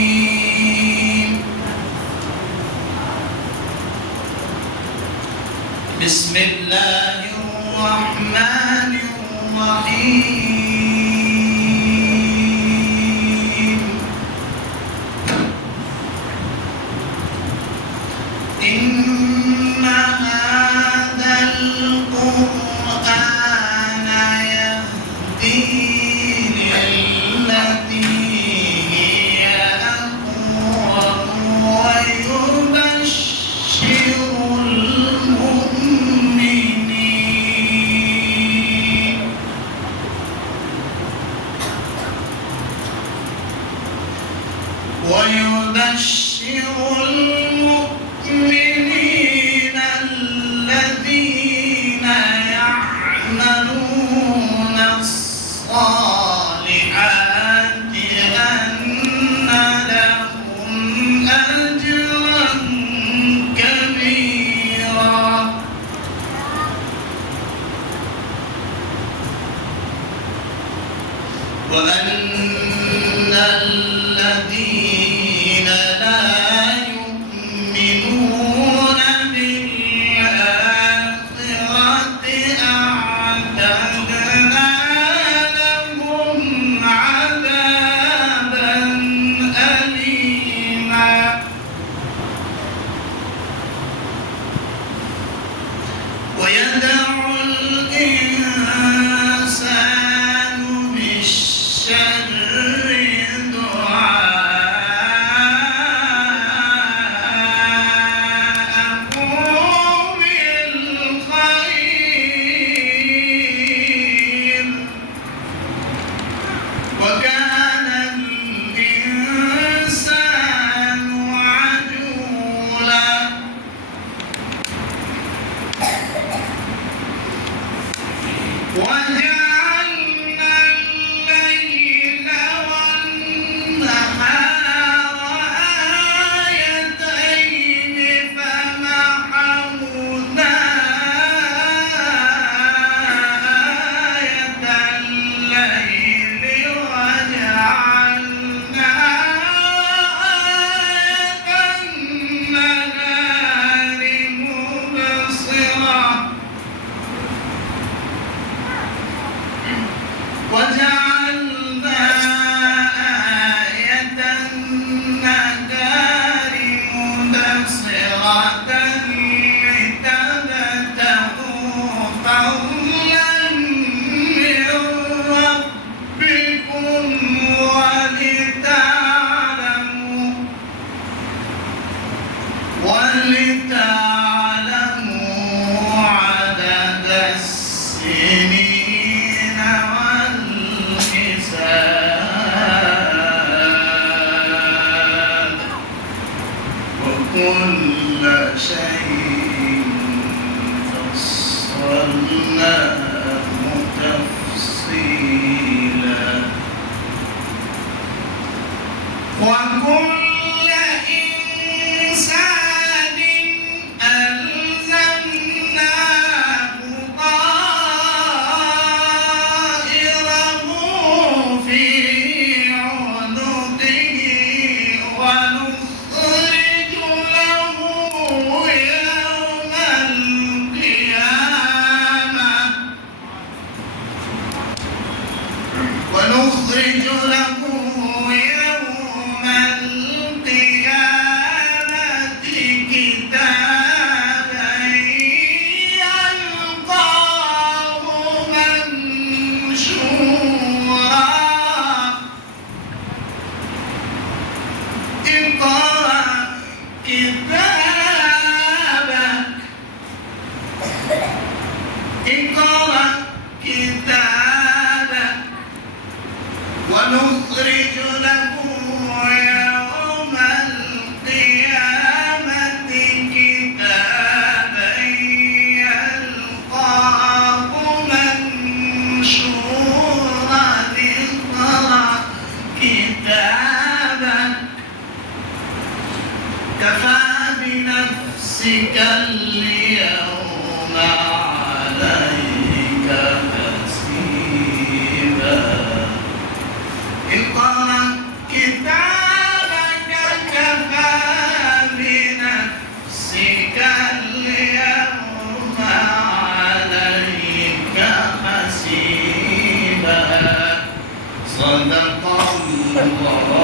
الرجيم. بسم الله الرحمن الرحيم. إن هذا القرآن يهدي للتي هي أقوم ويبشر المؤمنين الذين يعملون الصالحات أن لهم أجرا كبيرا وأن الذين لا يؤمنون بالآخرة أعتدنا لهم عذابا أليما ويدعو الإنسان بالشر وكان الإنسان عجولا وجعلنا الليل والنهار آيتين فمحونا آية الليل وجعلنا آية النهار مبصرة وجعلنا آية النهار مبصرة لتبتغوا فضلا من ربكم ولتعلموا عدد السنين والحساب وكل شيء فصلناه تفصيلا وكل إنسان ألزمناه طائره في عنقه ونخرج له يوم القيامة كتابا يلقاه منشورا اقرأ كتابك ونخرج له يوم القيامة كتابا يلقاه منشورا اقرأ كتابك كفى بنفسك اليوم عليك حسيبا اقرأ صدق الله